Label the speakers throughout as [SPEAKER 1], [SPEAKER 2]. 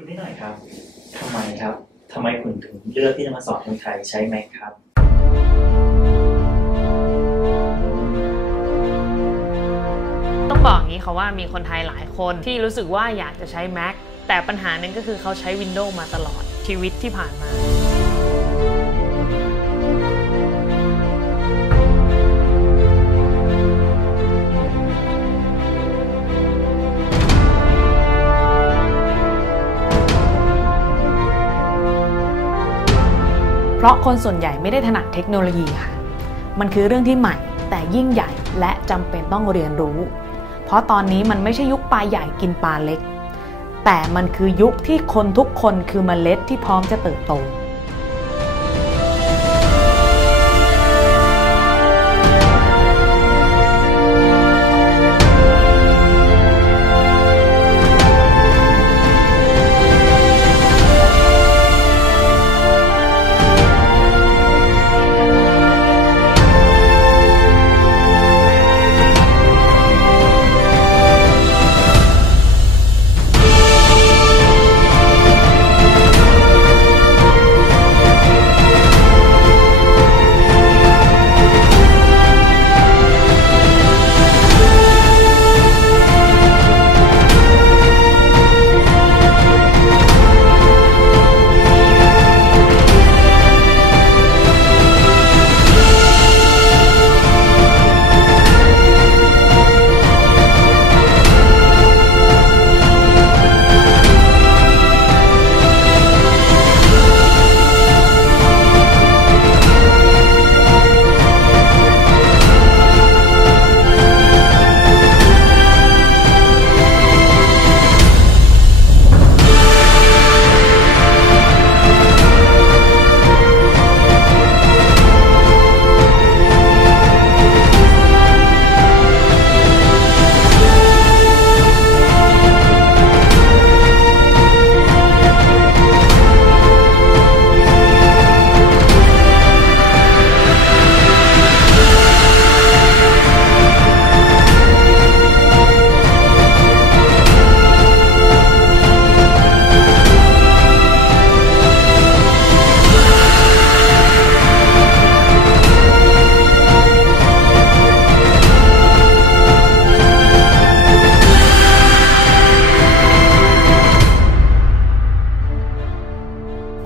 [SPEAKER 1] คุณนิดหน่อยครับทำไมครับทำไมคุณถึงเลือกที่จะมาสอนคนไทยใช้ Mac ครับ
[SPEAKER 2] ต้องบอกอย่างนี้ค่ะว่ามีคนไทยหลายคนที่รู้สึกว่าอยากจะใช้ Mac แต่ปัญหานั้นก็คือเขาใช้ Windows มาตลอดชีวิตที่ผ่านมา เพราะคนส่วนใหญ่ไม่ได้ถนัดเทคโนโลยีค่ะ มันคือเรื่องที่ใหม่แต่ยิ่งใหญ่และจำเป็นต้องเรียนรู้ เพราะตอนนี้มันไม่ใช่ยุคปลาใหญ่กินปลาเล็ก แต่มันคือยุคที่คนทุกคนคือเมล็ดที่พร้อมจะเติบโต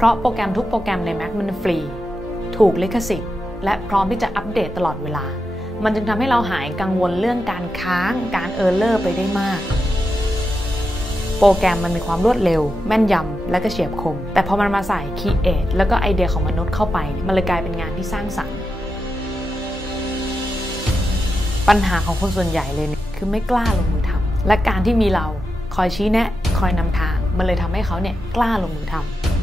[SPEAKER 2] ราะโปรแกรมทุกโปรแกรมใน Mac มันฟรี ถูกลิขสิทธิ์ และพร้อมที่จะอัปเดตตลอดเวลา มันจึงทำให้เราหายกังวลเรื่องการค้างการเออร์เลอร์ไปได้มากโปรแกรมมันมีความรวดเร็ว แม่นยำ และก็เฉียบคม แต่พอมันมาใส่คีเอทแล้วก็ไอเดียของมนุษย์เข้าไป มันเลยกลายเป็นงานที่สร้างสรรค์ ปัญหาของคนส่วนใหญ่เลยเนี่ยคือไม่กล้าลงมือทำและการที่มีเราคอยชี้แนะ คอยนำทาง มันเลยทำให้เขาเนี่ยกล้าลงมือทำ